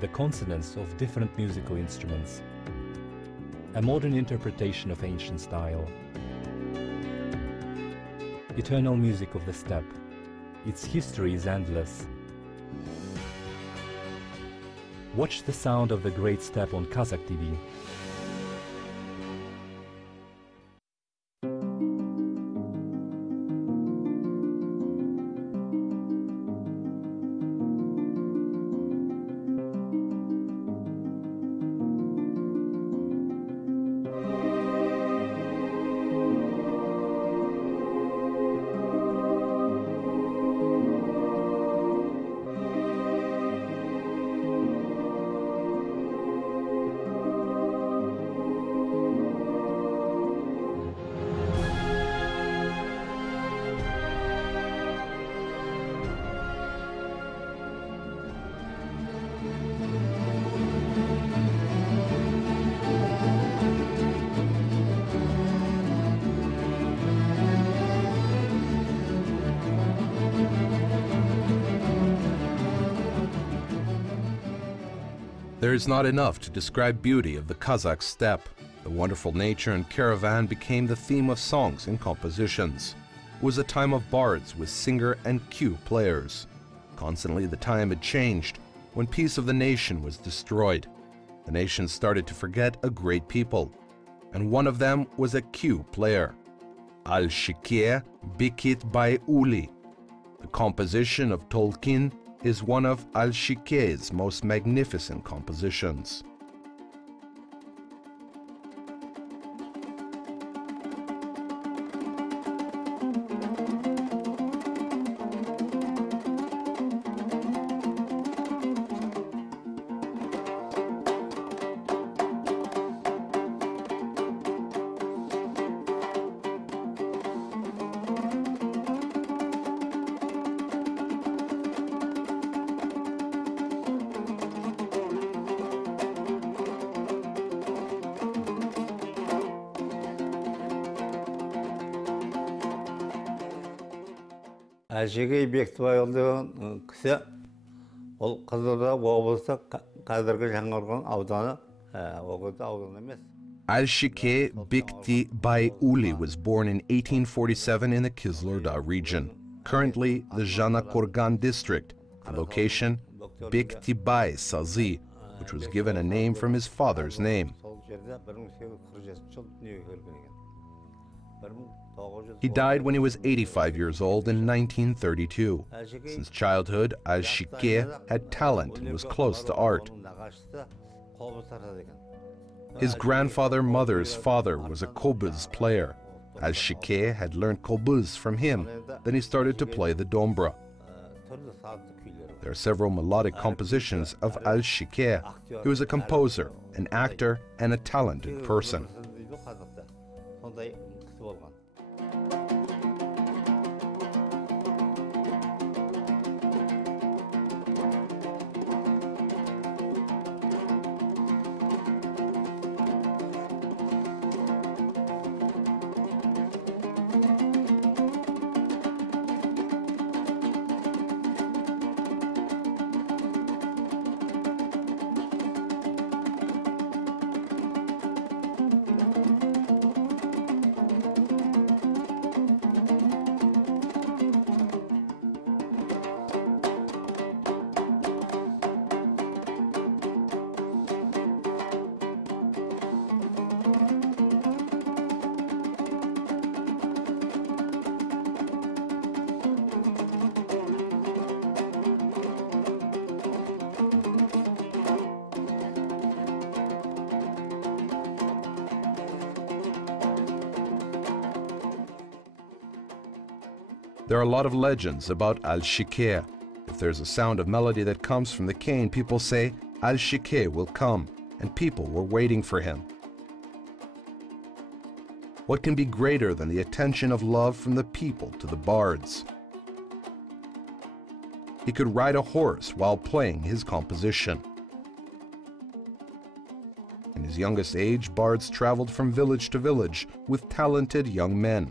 the consonance of different musical instruments, a modern interpretation of ancient style, eternal music of the steppe. Its history is endless. Watch the sound of the great steppe on Kazakh TV. There is not enough to describe beauty of the Kazakh steppe. The wonderful nature and caravan became the theme of songs and compositions. It was a time of bards with singer and cue players. Constantly the time had changed. When peace of the nation was destroyed, the nation started to forget a great people, and one of them was a cue player, Tynysbek Duysebekov. The composition of Tolkien is one of Tynysbek's most magnificent compositions. Jibek деген кісі, ол Қызылорда облысы қазіргі Жаңақорған ауданы, аудан емес. Jibek Duysebekov was born in 1847 in the Kizilorda region, currently the Janakorgan district, the location Bektibay Sazi, which was given a name from his father's name. He died when he was 85 years old in 1932. Since childhood, Tynysbek had talent and was close to art. His grandmother's father was a kobuz player. Tynysbek had learned kobuz from him, then he started to play the dombra. There are several melodic compositions of Tynysbek. He was a composer, an actor, and a talented person. There are a lot of legends about Tynysbek. If there's a sound of melody that comes from the cane, people say Tynysbek will come, and people were waiting for him. What can be greater than the attention of love from the people to the bards? He could ride a horse while playing his composition. In his youngest age, bards traveled from village to village with talented young men.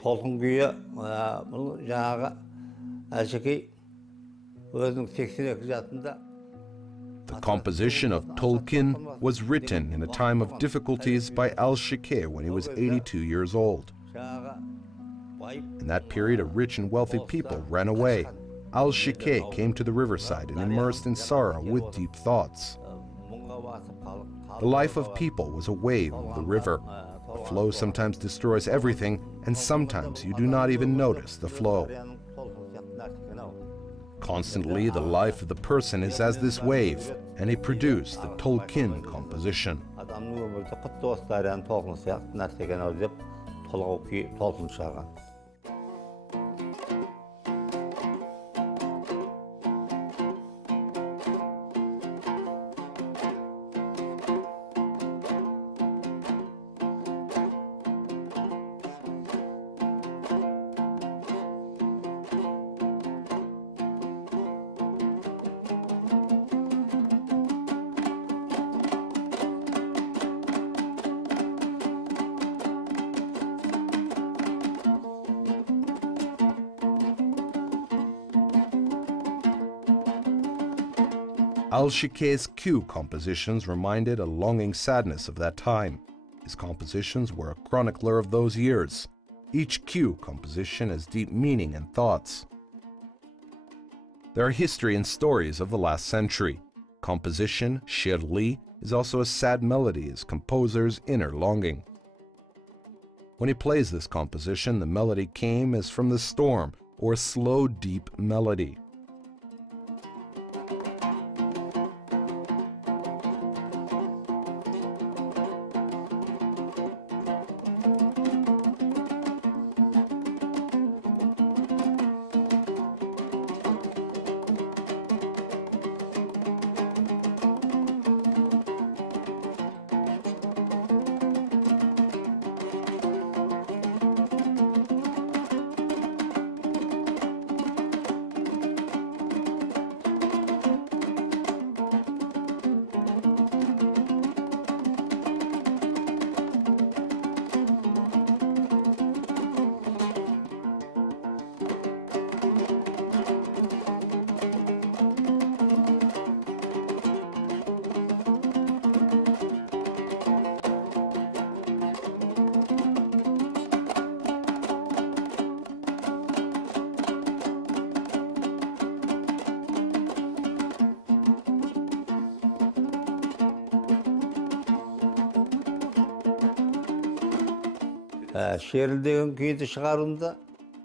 толқын күйі бұл жаңағы әшекей өзінің 82 жасында. The composition of Tolkien was written in a time of difficulties by Al-Shikeh when he was 82 years old. In that period, a rich and wealthy people ran away. Al-Shikeh came to the riverside and immersed in sorrow with deep thoughts. The life of people was a wave of the river. The flow sometimes destroys everything, and sometimes you do not even notice the flow. Constantly, the life of the person is as this wave, and he produced the Tolkien composition. Al-Shikeh's Q compositions reminded a longing sadness of that time. His compositions were a chronicler of those years. Each Q composition has deep meaning and thoughts. There are history and stories of the last century. Composition, Joly, is also a sad melody, his composer's inner longing. When he plays this composition, the melody came as from the storm, or a slow, deep melody.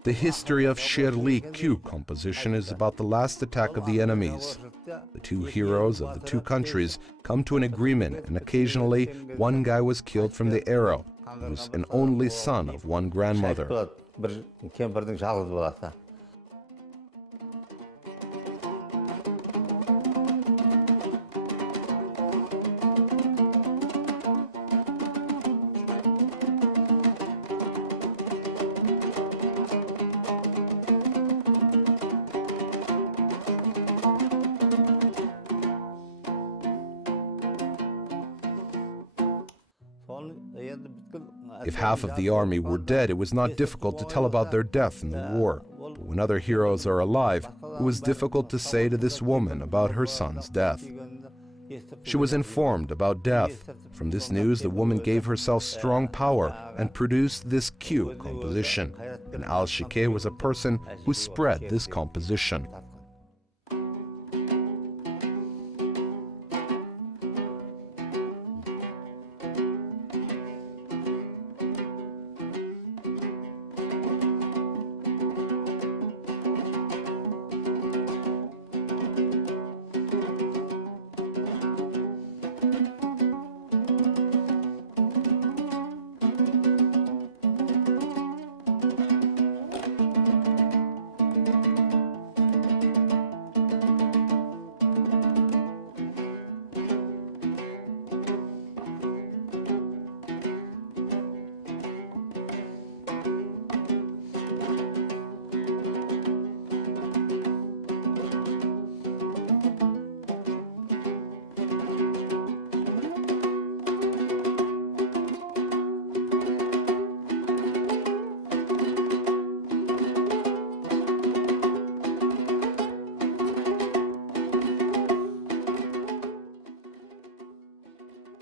The history of Joly Q composition is about the last attack of the enemies. The two heroes of the two countries come to an agreement, and occasionally one guy was killed from the arrow, who was an only son of one grandmother. If half of the army were dead, it was not difficult to tell about their death in the war. But when other heroes are alive, it was difficult to say to this woman about her son's death. She was informed about death. From this news, the woman gave herself strong power and produced this Q composition. And Al-Shikeh was a person who spread this composition.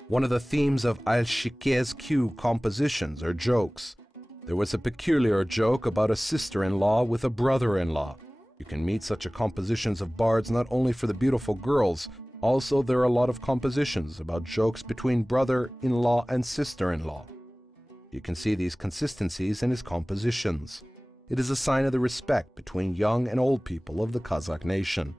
One of the themes of Al-Shikeh's Q compositions are jokes. There was a peculiar joke about a sister-in-law with a brother-in-law. You can meet such a compositions of bards not only for the beautiful girls, also there are a lot of compositions about jokes between brother-in-law and sister-in-law. You can see these consistencies in his compositions. It is a sign of the respect between young and old people of the Kazakh nation.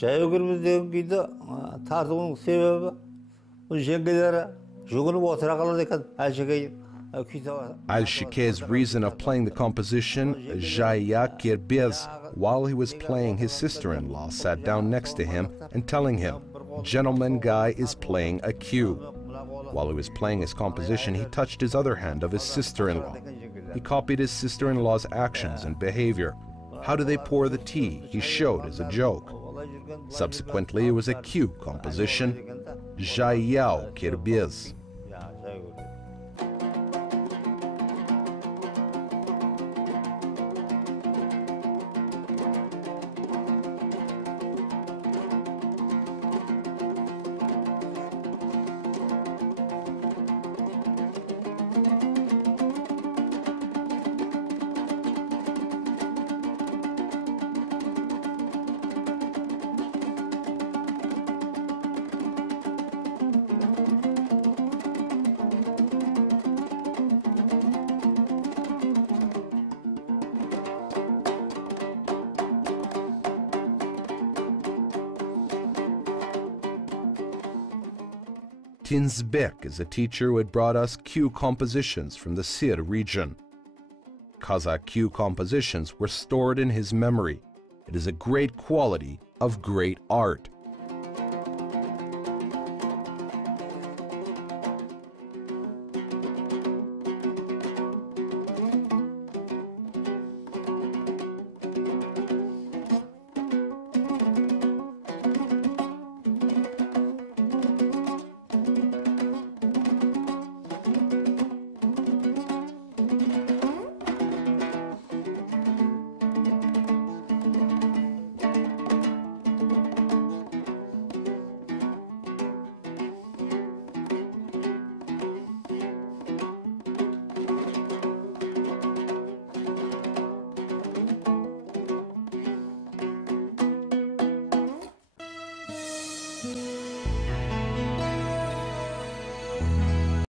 Жайгүріміздегі күйді тартуының себебі жеңгелері жүгініп отыра қалады екен Al-Shikeh күйді. Al-Shikeh's reason of playing the composition Jaya Kirbez while he was playing, his sister-in-law sat down next to him and telling him, "Gentleman guy is playing a cue." While he was playing his composition, he touched his other hand of his sister-in-law. He copied his sister-in-law's actions and behavior. How do they pour the tea? He showed as a joke. Subsequently, it was a cue composition, Jayao Kirbez. Tynysbek is a teacher who had brought us cue compositions from the Sir region. Kazakh cue compositions were stored in his memory. It is a great quality of great art.